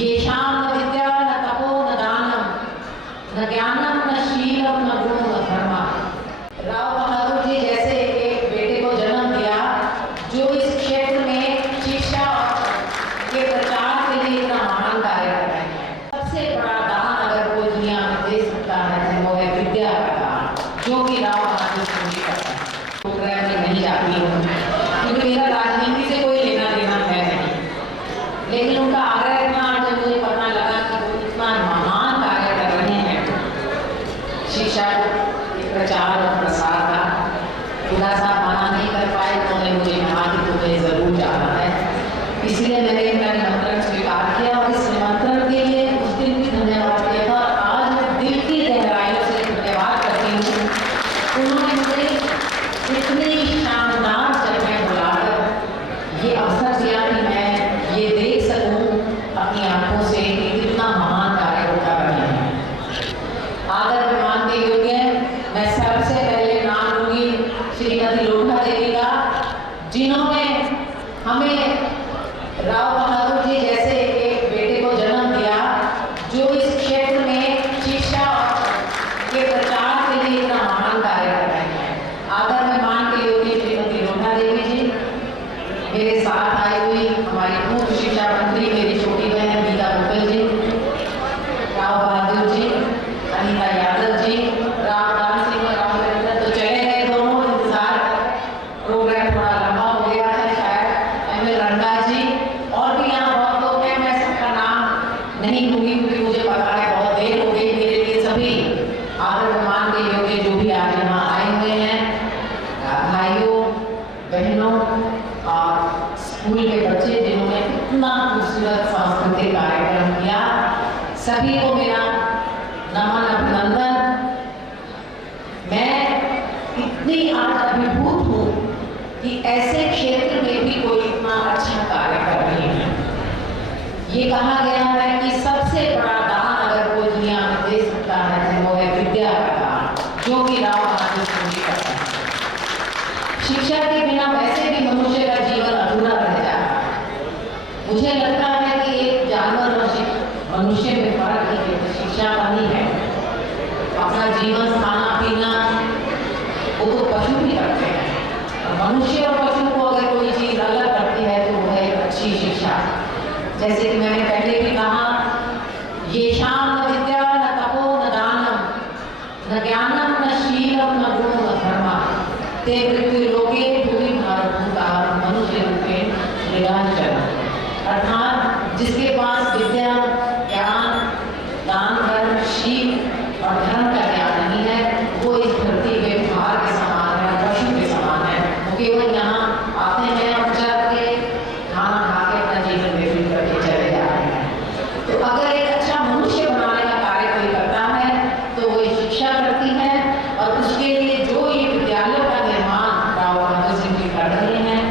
ये शाम न विद्या न तपो न दानम न ज्ञानम न शीलम न गुण न धर्म। राव बहादुर जी जैसे एक बेटे को जन्म दिया जो इस क्षेत्र में शिक्षा के प्रचार के लिए इतना महान कार्य कर रहे हैं। सबसे बड़ा दान अगर कोई दुनिया में दे सकता है तो वो है विद्या का दान, जो कि राव बहादुर जी करता है। प्रोग्राम में नहीं जाती हूँ क्योंकि मेरा राजनीति से कोई लेना देना है नहीं, लेकिन उनका आग्रह इतना जब मुझे पता लगा कि वो इतना महान कार्य कर रहे हैं शिक्षा के प्रचार और प्रसार का, थोड़ा सा माना नहीं कर पाए तो उन्होंने मुझे कहा कि तुम्हें जरूर जाना है। इसलिए मैंने इनका निमंत्रण स्वीकार किया और इस निमंत्रण के लिए उस दिन भी धन्यवाद दिया था। आज मैं दिल की गहराइयों से धन्यवाद करती हूँ। उन्होंने मुझे इतनी शानदार जगह बुलाकर ये अवसर दिया कि मैं ये देख सकूं अपनी आंखों से कि कितना महान कार्य वो कर रहे हैं। आदर विमान के योग्य मैं सबसे पहले नाम लूंगी श्रीमती लोढ़ा देवी का, जिन्होंने हमें राव बहादुर जी जैसे एक बेटे को जन्म दिया जो इस क्षेत्र में शिक्षा के प्रचार के लिए इतना महान कार्य कर रहे हैं। आदर विमान के योग्य श्रीमती लोढ़ा देवी जी, मेरे साथ आई हुई हमारी पूर्व शिक्षा मंत्री मेरी छोटी बहन गीता बुकल जी, राव बहादुर जी, अनिता यादव जी, रामदान सिंह और रामचंद्र तो चले गए दोनों, इंतजार प्रोग्राम थोड़ा लंबा हो गया है शायद। एम एल रंगा जी और भी यहाँ बहुत लोग हैं, मैं सबका नाम नहीं लूंगी क्योंकि मुझे पता है बहुत देर हो गई मेरे लिए। सभी आदर विमान के योग्य जो भी आज यहाँ आए हुए हैं, भाइयों बहनों और स्कूल के बच्चे जिन्होंने इतना खूबसूरत सांस्कृतिक कार्यक्रम किया, सभी को मेरा नमन अभिनंदन। मैं इतनी आज अभिभूत हूँ कि ऐसे क्षेत्र में भी कोई इतना अच्छा कार्य कर रहे हैं। ये कहा गया है कि सबसे बड़ा दान अगर कोई दुनिया में दे सकता है तो वो है विद्या का दान, जो कि राव बहादुर जी करता है। शिक्षा के बिना वैसे भी मनुष्य का जीवन अधूरा रह जाता है। मुझे लगता है कि एक जानवर और मनुष्य में फर्क है कि शिक्षा नहीं है। अपना जीवन खाना पीना वो तो पशु भी करते हैं, मनुष्य और पशु को अगर कोई चीज अलग करती है तो वो है एक अच्छी शिक्षा। जैसे कि मैंने पहले भी कहा, ये शाम न विद्या न तपो न दानम न ज्ञानम न शीलम न गुण न धर्म ते पृथ्वी लोके भूमि भारभूता मनुष्य रूपे निरांचल। अर्थात जिसके पास विद्या ज्ञान दान धर्म शील और धर्म का ज्ञान नहीं है वो इस धरती पे भार के समान है, पशु के समान है। वो केवल यहाँ आते हैं और चल के खाना खा के अपना जीवन व्यतीत करके चले जा रहे हैं। तो अगर एक अच्छा मनुष्य बनाने का कार्य कोई करता है तो वो शिक्षा करती है, और उसके लिए जो ये विद्यालयों का निर्माण राव बहादुर सिंह जी कर रहे हैं,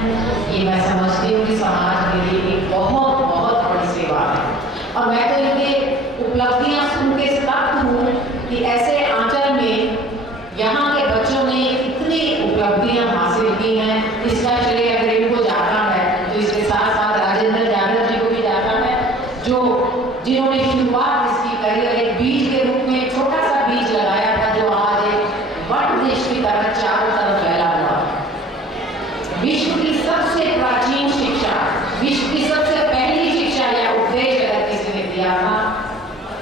ये मैं समझती हूँ कि समाज के लिए एक बहुत बहुत बड़ी सेवा है। और मैं तो इनके उपलब्धियां सुन के स्तब्ध हूँ कि ऐसे आंचल में यहाँ के बच्चों ने इतनी उपलब्धियां हासिल की हैं। इसका श्रेय अगर इनको जाता है तो इसके साथ साथ राजेंद्र यादव जी को भी जाता है, जो जिन्होंने शुरुआत इसकी करी और एक बीज के रूप में छोटा सा बीज लगाया था जो आज एक वट देश की तरह चारों तरफ फैला हुआ है। विश्व की सबसे प्राचीन शिक्षा, विश्व की सबसे पहली शिक्षा या उपदेश अगर किसी ने दिया था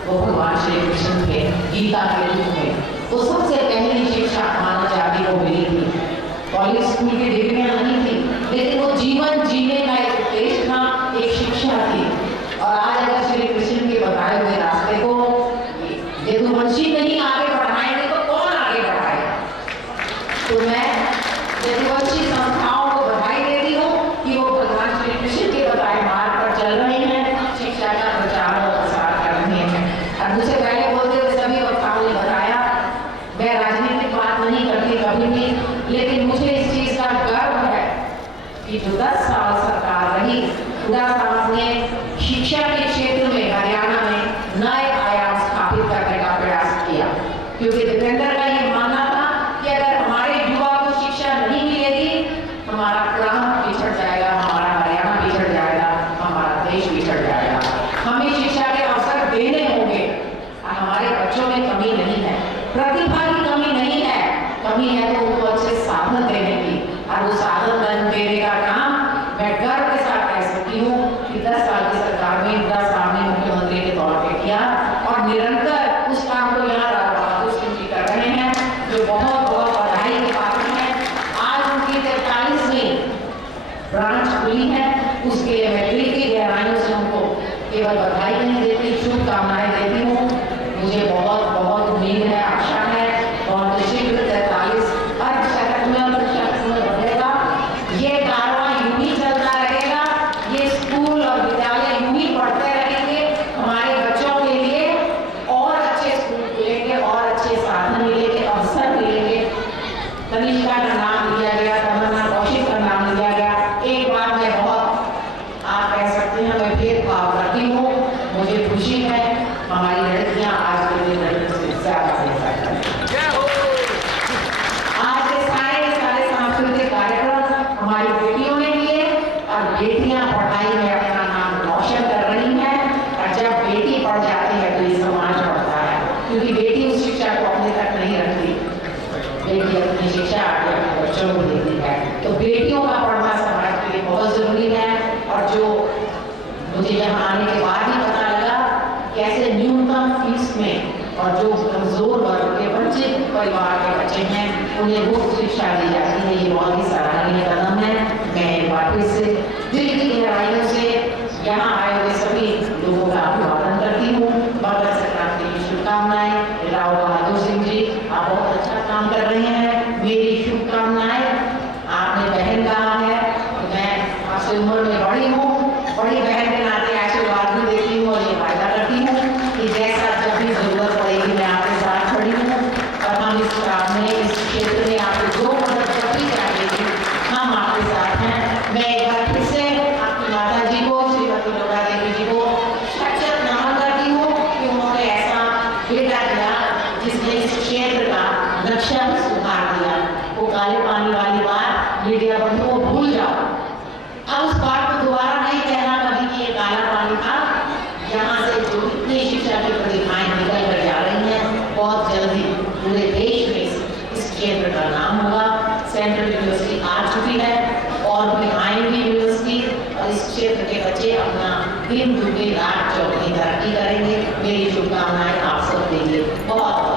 वो भगवान श्री कृष्ण के गीता के रूप में। वो सबसे पहली शिक्षा मानव जाति को मिली थी। कॉलेज स्कूल की डिग्रियां नहीं थी, लेकिन वो जीवन जीने का एक उपदेश था, एक शिक्षा थी। और आज अगर श्री कृष्ण के बताए हुए रास्ते को यदुवंशी नहीं आगे बढ़ाएंगे तो कौन आगे बढ़ाएगा? तो मैं यदुवंशी संस्थाओं को बधाई देती हूँ कि वो भगवान श्री कृष्ण के बताए मार्ग पर चल रहे हैं, शिक्षा का प्रचार और प्रसार कर रहे हैं। और मुझसे पहले बोलते हुए सभी वक्ताओं ने बताया, मैं राजनीतिक बात नहीं करती कभी भी, लेकिन मुझे इस चीज का गर्व है कि जो 10 साल सरकार रही, हुडा साहब ने शिक्षा के क्षेत्र में हरियाणा में नए आयाम स्थापित करने का प्रयास किया। क्योंकि दीपेंद्र का ये मानना था कि अगर हमारे युवा को शिक्षा नहीं मिलेगी, हमारा प्रांत पिछड़ जाएगा, हमारा हरियाणा पिछड़ जाएगा, हमारा देश पिछड़ जाएगा। हमें शिक्षा बधाई नहीं देती, शुभकामनाएं देती हूँ। मुझे बहुत बहुत उम्मीद है, आशा है बहुत शीघ्र 43 अर्धशतक में बढ़ेगा। ये कारवां यूं ही चलता रहेगा, ये स्कूल और विद्यालय यूं ही बढ़ते रहेंगे। हमारे बच्चों के लिए और अच्छे स्कूल खुलेंगे और अच्छे साधन मिलेंगे, अवसर मिलेंगे। तनिष्का का नाम लिया गया, तमन्ना कौशिक का नाम लिया गया। एक बार मैं बहुत, आप कह सकते हैं मैं भेदभाव करती हूँ, मुझे खुशी है हमारी लड़कियां आज के दिन लड़कियों से ज्यादा बेहतर हैं। आज के सारे सांस्कृतिक कार्यक्रम हमारी बेटियों ने किए और बेटियां पढ़ाई में अपना नाम रोशन कर रही हैं। और जब बेटी पढ़ जाती है तो ये समाज बढ़ता है, क्योंकि बेटी उस शिक्षा को अपने तक नहीं रखती, बेटी अपनी शिक्षा आगे अपने बच्चों को देती है। तो बेटियों का पढ़ना समाज के लिए बहुत जरूरी है। और जो मुझे यहाँ आने के बाद ही पता लगा कैसे न्यूनतम फीस में और जो कमजोर वर्ग के वंचित परिवार के बच्चे हैं उन्हें मुफ्त शिक्षा दी जाती है, ये बहुत ही सराहनीय कदम है। मैं एक बार फिर से दिल की गहराइयों से यहाँ आए हुए सभी लोगों का अभिवादन करती हूँ। मकर संक्रांति की शुभकामनाएं। राव बहादुर सिंह जी, आप बहुत अच्छा काम कर रहे हैं, मेरी शुभकामनाएं। आपने बहन कहा है, मैं आपसे उम्र में बड़ी हूँ, बड़ी बहन के नाते आशीर्वाद भी देती हूँ और ये वायदा करती हूँ कि जैसा जब भी जरूरत पड़ेगी मैं आपके साथ खड़ी हूँ। और हम इस काम में, इस क्षेत्र में आपकी जो मदद जब भी चाहेगी हम आपके साथ हैं। मैं एक बार फिर से आपकी माता जी को, श्रीमती लोरा देवी जी को सचेत नमन करती हूँ कि उन्होंने ऐसा बेटा दिया जिसने इस क्षेत्र का नक्शा सुधार दिया। वो काले पानी वाली बात मीडिया बंधुओं भूल जाओ, अब उस बात को दोबारा नहीं कहना कभी कि ये काला पानी था। यहाँ से जो इतनी शिक्षा की प्रतिभाएं निकल कर जा रही हैं, बहुत जल्दी पूरे देश में इस क्षेत्र का नाम होगा। सेंट्रल यूनिवर्सिटी आ चुकी है और भी आएंगी यूनिवर्सिटी, और इस क्षेत्र के बच्चे अपना दिन दुगनी रात चौगुनी तरक्की करेंगे। मेरी शुभकामनाएं आप सब के लिए बहुत